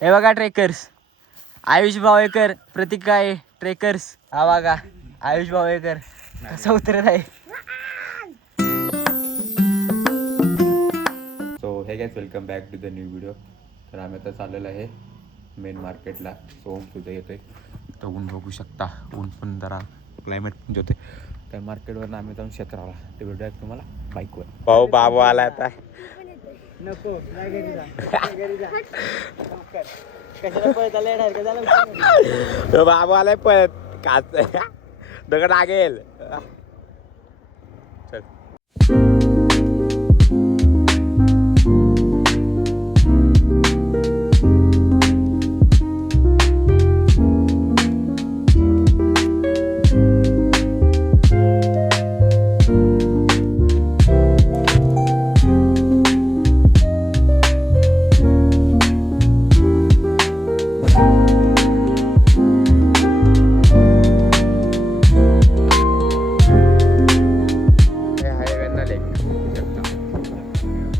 हे बघा ट्रेकर्स, आयुष भावेकर, प्रतीक काय ट्रेकर्स. हा बघा आयुष भावेकर कसं उतरत आहे. So hey guys, welcome back to the new video. तर आम्ही आता चाललेलो आहे मेन मार्केटला. सो सुद्धा येतोय, तर ऊन बघू शकता. ऊन पण जरा क्लायमेट पण होते. तर मार्केटवरून आम्ही जाऊन क्षेत्राला ते व्हिडिओ आहे तुम्हाला बाईकवर. भाऊ बाबू आला आता. नको घरी जा कशाला पळत आलाय. बाबू आलाय पळत. काच दगड लागेल. चल.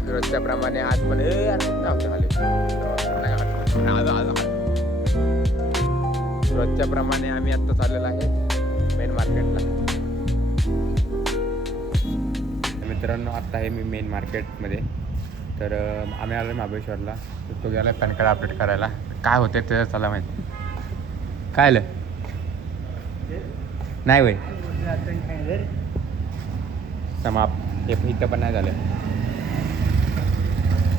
रोजच्याप्रमाणे आज पण रोजच्या प्रमाणे आम्ही आता चाललेलो आहे मेन मार्केटला. मित्रांनो, आता आहे मी मेन मार्केटमध्ये. तर आम्ही आलो महाबळेश्वरला. तर तो गेला पॅन कार्ड अपडेट करायला. काय होते ते चला माहिती. काय आलं नाही वय समाप्त. हे इथं पण नाही झालं.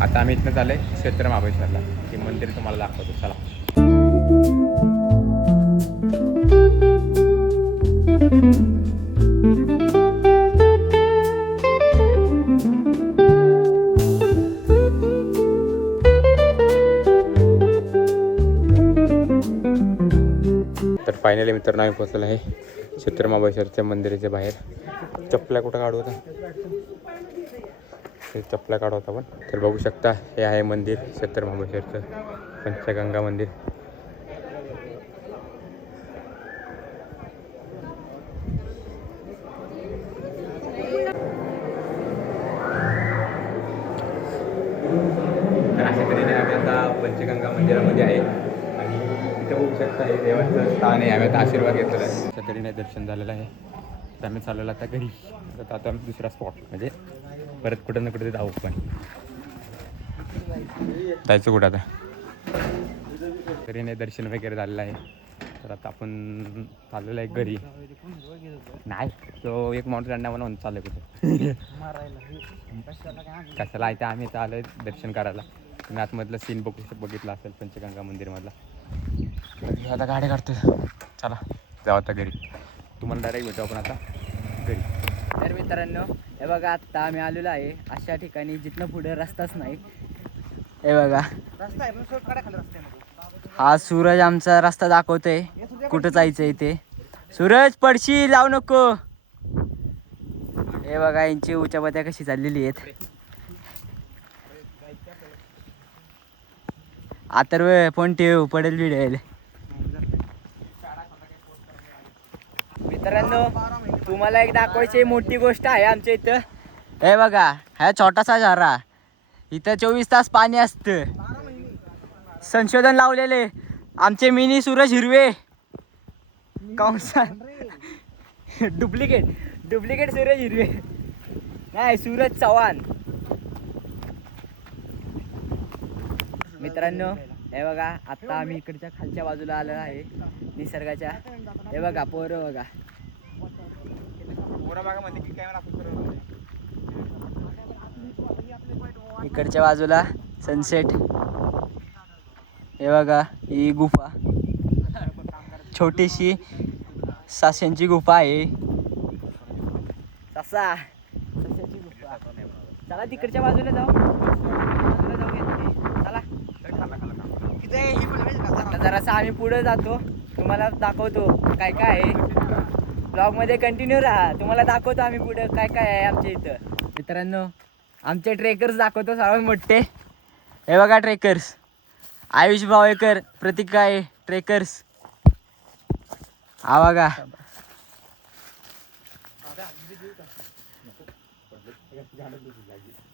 आता आम्ही इथनं चालू आहे क्षेत्र महाबळेश्वरला. हे मंदिर तुम्हाला दाखवतो चला. तर फायनली मित्रांनो आम्ही पोहोचलेलो आहे क्षेत्र महाबळेश्वरच्या मंदिराच्या बाहेर. चपल्या कुठं काढू होता, चपला काढा होता पण. तर बघू शकता हे आहे मंदिर क्षेत्र महाबळेश्वरचं, पंचगंगा मंदिर. तर अशा तऱ्हेने आम्ही आता पंचगंगा मंदिरामध्ये आहे आणि इथं बघू शकता हे देवाचं स्थान आहे. आम्ही आता आशीर्वाद घेतलेला आहे. अशा तऱ्हेने दर्शन झालेलं आहे. तर आम्ही चाललेलो आता घरी. आता आम्ही दुसरा स्पॉट म्हणजे परत कुठं ना कुठे जाऊ. पण जायचं कुठं आता. तरीने दर्शन वगैरे झालेलं आहे. तर आता आपण चाललेलं आहे घरी. नाही तो एक माणूस अंडा म्हणून चाललं कुठं कशाला आहे. आम्ही इथं आलो दर्शन करायला. तुम्ही आतमधलं सीन बघितलं असेल पंचगंगा मंदिरमधला. तर आता गाडी काढतोय. चला जाऊ आता घरी. तुम्हाला डायरेक्ट भेटू आपण आता घरी. तर मित्रांनो, हे बघा आत्ता आम्ही आलेलो आहे अशा ठिकाणी जिथनं पुढे रस्ताच नाही. हे बघा रस्ता आहे, हा सूरज आमचा रस्ता दाखवतोय कुठं जायचंय ते. सूरज पडशी लावू नको. हे बघा यांची उचापत्या कशी चाललेली आहेत. आतर्व फोन ठेव, पडेल व्हिडिओ. मित्रांनो, तुम्हाला एक दाखवायची मोठी गोष्ट आहे आमच्या इथं. हे बघा हा छोटासा झरा, इथं 24 तास पाणी असतं. संशोधन लावलेले आमचे मिनी सूरज हिरवे. कंसा डुप्लिकेट सूरज हिरवे नाही, सूरज चव्हाण. मित्रांनो, हे बघा आता आम्ही इकडच्या खालच्या बाजूला आलो आहे निसर्गाच्या. हे बघा पोरं बघा. इकडच्या बाजूला सनसेट. हे बघा ही गुफा, छोटीशी सशांची गुफा आहे. सशाची गुफा. चला तिकडच्या बाजूला जाऊ. चला आता जरासं आम्ही पुढे जातो, तुम्हाला दाखवतो काय काय आहे. ब्लॉग मध्ये कंटिन्यू राहा, तुम्हाला दाखवतो आम्ही पुढे काय काय आहे आमच्या इथं. मित्रांनो, आमचे ट्रेकर्स दाखवतो सर्वात मोठे. हे बघा ट्रेकर्स, आयुष भावेकर, प्रतीक काय ट्रेकर्स. हा बघा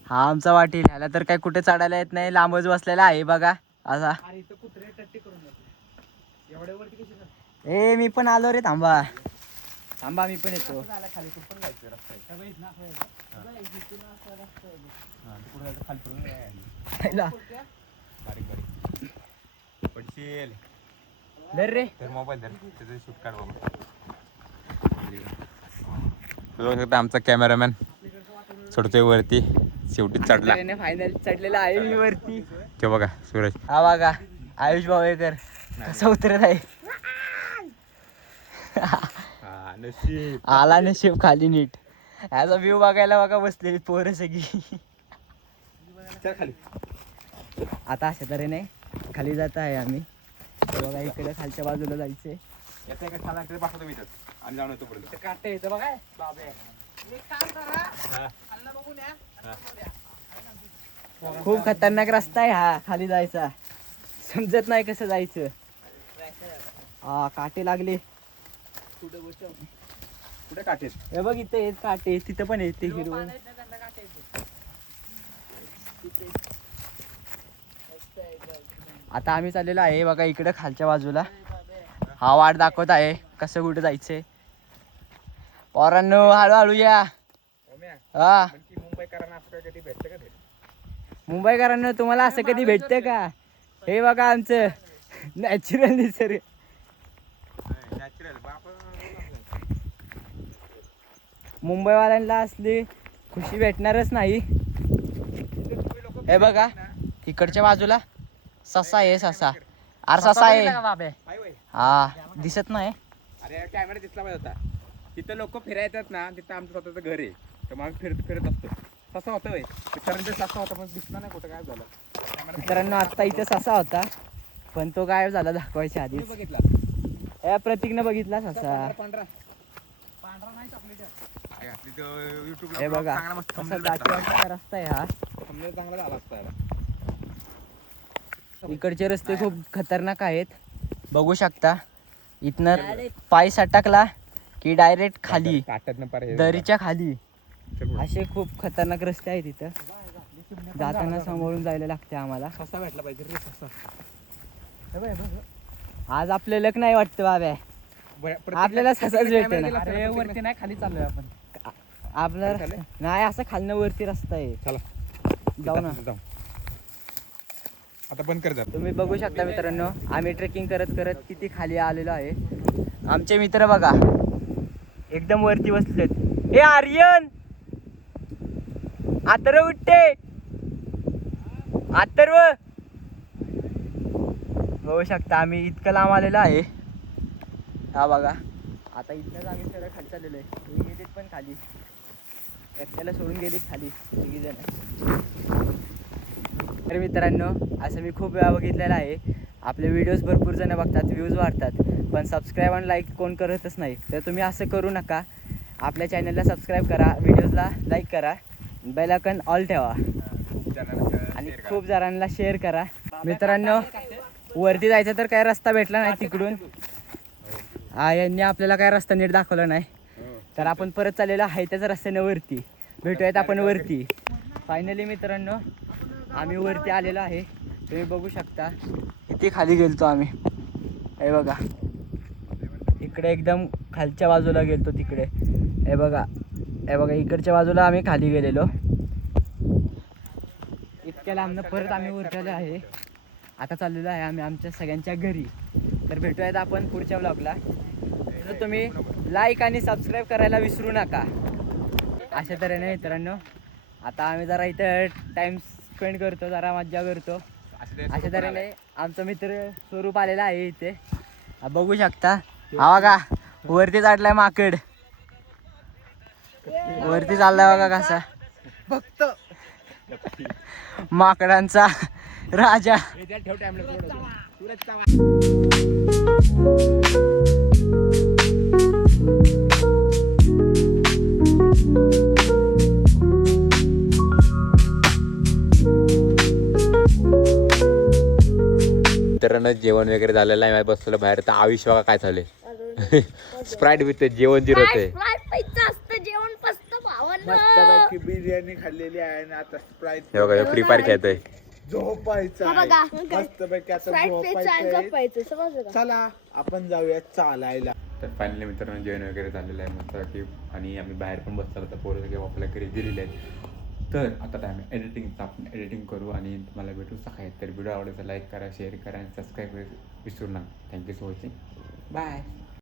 हा आमचा वाटील. ह्याला तर काय कुठे चढायला येत नाही, लांबच बसलेला आहे बघा असा. ए मी पण आलो रे, थांबा थांबा, मी पण येतो. पहिला पडशील धर रे. तर मोबाईल धर, त्याचं शूट काढ बाबा. बघू शकता आमचा कॅमेरामॅन चढतोय वरती, शेवटी चढला. फायनल चढलेला आहे मी वरती. ते बघा सूरज. हा बघा आयुष भावेकर कसा उतरत आहे. आला नशीब खाली नीट. ह्याचा व्ह्यू बघायला बघा बसलेली पोरं सगळी. खाली आता अशा तऱ्हेने खाली जात आहे आम्ही. बघा इकडे खालच्या बाजूला जायचंय. आणि जाऊन येतो पुढे. काटे येतं बघा बाबे. खूप खतरनाक रस्ता आहे हा खाली जायचा. समजत नाही कसं जायचं. हा काटे लागले. कुठे काठेत? हे बघ इथे आहेत काटे, तिथं पण येते हिरवं. आता आम्ही चाललेलो आहे बघा इकडे खालच्या बाजूला. हा वाट दाखवत आहे कसं कुठे जायचंय. पोरांनो हळूहळू या. हा मुंबईकरांना तुम्हाला असं कधी भेटतं का? हे बघा आमचं नॅचरल निसर्ग. मुंबईवाल्यांना असली खुशी भेटणारच नाही. हे बघा इकडच्या बाजूला ससा आहे, ससा. अरे ससा आहे. हा दिसत नाही. अरे कॅमेरा दिसला पाहिजे होता. तिथं लोक फिरायतात ना, तिथं आमचं स्वतःचं घर आहे, तर मग फिरत असतो. ससा होता होय, ससा होता पण दिसला नाही. कुठं काय झालं मित्रांनो? आता इथे ससा होता पण तो गायब झाला दाखवायच्या आधी. बघितला या प्रतीकनं बघितला ससा. पांढरा नाही चॉकलेट. हे बघा असा दाखवायचा रस्ता आहे हा. चांगला झाला असता. इकडचे रस्ते खूप खतरनाक आहेत. बघू शकता इथनं पाय सटकला की डायरेक्ट खाली दरीच्या खाली. असे खूप खतरनाक रस्ते आहेत इथं. जाताना समोरून जायला लागते आम्हाला. ससा भेटला पाहिजे रे, ससा. आज आपलं लक नाही वाटतं बाब्या. आपल्याला ससाच भेटते ना. वरती नाही, खाली चाललोय आपण. आपलं नाही, असं खालनं वरती रस्ता आहे. चला जाऊ ना. आता बंद कर. तुम्ही बघू शकता मित्रांनो आम्ही ट्रेकिंग करत करत किती खाली आलेलो आहे. आमचे मित्र बघा एकदम वरती बसलेत. हे आर्यन आतर्व उठते. आतर्व बघू शकता आम्ही इतकं लांब आलेलो आहे. हा बघा आता इथनंच आम्ही सगळं खाली चाललेलो आहे. हे गेलीत पण खाली, एकट्याला सोडून गेलीत खाली सगळी जण. तर मित्रांनो असं मी खूप वेळा बघितलेलं आहे. आपले व्हिडिओज भरपूर जण बघतात, व्ह्यूज वाढतात, पण सबस्क्राईब आणि लाईक कोण करतच नाही. तर तुम्ही असं करू नका. आपल्या चॅनलला सबस्क्राईब करा, व्हिडिओजला लाईक करा, बेल आयकॉन ऑल ठेवा आणि खूप जणांना शेअर करा. मित्रांनो वरती जायचं तर काय रस्ता भेटला नाही तिकडून. यांनी आपल्याला काय रस्ता नीट दाखवला नाही, तर आपण परत चाललेलो आहे त्याच रस्त्याने वरती. भेटूयात आपण वरती. फायनली मित्रांनो आम्ही वरती आलेलो आहे. तुम्ही बघू शकता किती खाली गेलतो आम्ही. हे बघा इकडे एकदम खालच्या बाजूला गेलतो तिकडे. हे बघा इकडच्या बाजूला आम्ही खाली गेलेलो. इतक्या लांबनं परत आम्ही वरती आलो आहे. आता चाललेलो आहे आम्ही आमच्या सगळ्यांच्या घरी. तर भेटूयात आपण पुढच्या व्लॉगला. तर तुम्ही लाईक आणि सबस्क्राईब करायला विसरू नका. अशा तऱ्हेने मित्रांनो आता आम्ही जरा इथं टाइम स्पेंड करतो, जरा मज्जा करतो. अशा तऱ्हेने आमचा मित्र स्वरूप आलेला आहे इथे. बघू शकता. हा बघा वरती चढलाय माकड. वरती चाललाय बघा कसा फक्त माकडांचा राजा. मित्रांनो जेवण वगैरे झालेलं आहे. बसलेलं बाहेर. तर आयुष बघा काय झाले. स्प्राईट विथ जेवण जिरत आहे. मस्तपैकी बिर्याणी खाल्लेली आहे ना. आता स्प्राईट फ्री फायर खेळतोय. झोपायचं हा बघा. मस्तपैकी आता Sprite प्यायचं आणि झोपायचं झोपायचं, समजलं का? चला आपण जाऊया चालायला. तर फायनली मित्रांनो जेवण वगैरे झालेलं आहे मस्त की, आणि आम्ही बाहेर पण बसलो होतो, पोरं सगळे आपल्या घरी गेलेले आहेत. तर आता टाइम एडिटिंगचा, आपण एडिटिंग करू आणि तुम्हाला भेटू सकाळी. तर व्हिडिओ आवडला तर लाईक करा, शेअर करा आणि सबस्क्राईब विसरू नका. Thank you for watching. बाय.